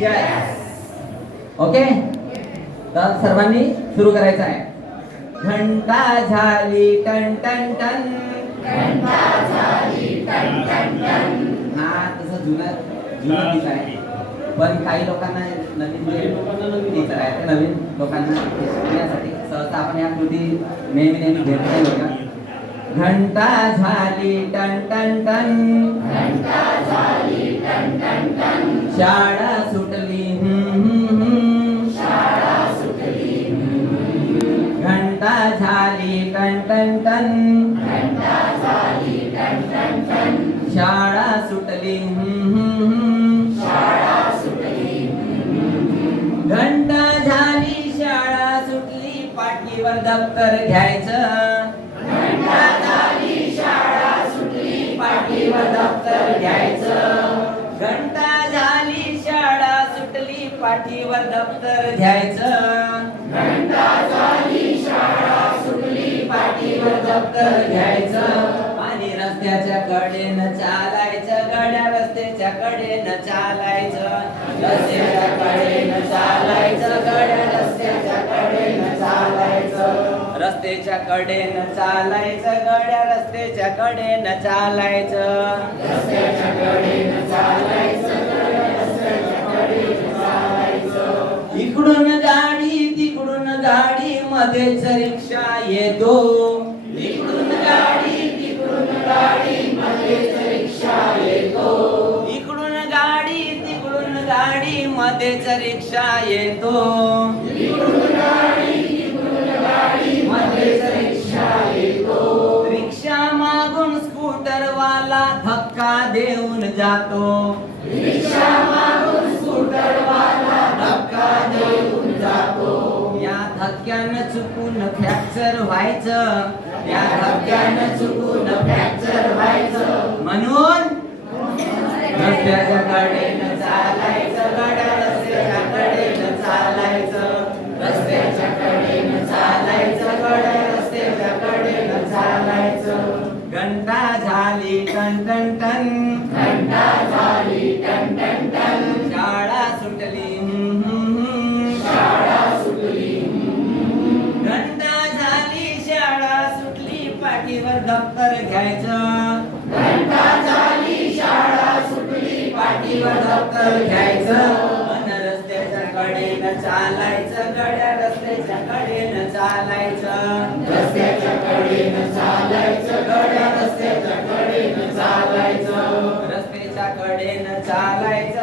Yes. Okay, तर सर्वांनी सुरू करायचं आहे. घंटा झाली टन टन टन. घंटा झाली टन टन टन. हा तसं जुनं गीत आहे, पण काही लोकांना नवीन जे टीचर आहे ते नवीन लोकांना ते शिकण्यासाठी सहसा आपण या कृती नेहमी घेत नाही बघा. घंटा झाली टन टन टन. घंटा झाली टन टन टन. शाळा सुटली शाळा सुटली. घंटा झाली टन टन टन. घंटा झाली टन टन टन. शाळा सुटली शाळा सुटली. घंटा झाली शाळा सुटली, पाठीवर दप्तर घ्यायचं. घंटा झाली शाळा सुटली, पाठीवर दप्तर घ्यायचं. घंटा झाली शाळा सुटली, पाठीवर दप्तर घ्यायचं. घंटा झाली शाळा सुटली, पाठीवर दप्तर घ्यायचं. आणि रस्त्याच्या कडेनं चालायचं गड्या, रस्त्याच्या कडेनं चालायचं. रस्त्याच्या कडेनं चालायचं गड्या, रस्त्याच्या कडेनं चालायचं. रस्त्याच्या कडेनं चालायचं गड्या, रस्त्याच्या कडेनं चालायचं. रस्त्याच्या कडेनं चालायचं गड्या, रस्त्याच्या कडेनं चालायचं. इकडून गाडी तिकडून गाडी, मध्येच रिक्षा येतो. इकडून गाडी तिकडून गाडी, मध्येच रिक्षा येतो. इकडून गाडी तिकडून गाडी, मध्येच रिक्षा येतो. इकडून गाडी तिकडून गाडी, मध्येच रिक्षा येतो. रिक्षा मागून स्कूटरवाला धक्का देऊन जातो. रिक्षा मागून स्कूटरवाला धक्का देऊन जातो. या धक्क्यानं चुकून फ्रॅक्चर व्हायचं. या धक्क्यानं चुकून फ्रॅक्चर व्हायचं. म्हणून रस्त्याच्या कडेनं चालायचं गड्या, रस्त्याच्या कडेनं चालायचं. रस्त्याच्या कडेनं चालायचं गड्या, रस्त्याच्या कडेनं चालायचं. घंटा झाली टन टन टन. घंटा झाली टन टन टन. शाळा सुटली शाळा सुटली. घंटा झाली शाळा सुटली, पाठीवर दप्तर घ्यायचं. घंटा झाली शाळा सुटली, पाठीवर दप्तर घ्यायचं. अन रस्त्याच्या कडेनं चालायचं गड्या, रस्त्याच्या कडेनं चालायचं. रस्त्याच्या कडेनं चालायचं गड्या, रस्त्याच्या कडेनं चालायचं. रस्त्याच्या कडेनं चालायचं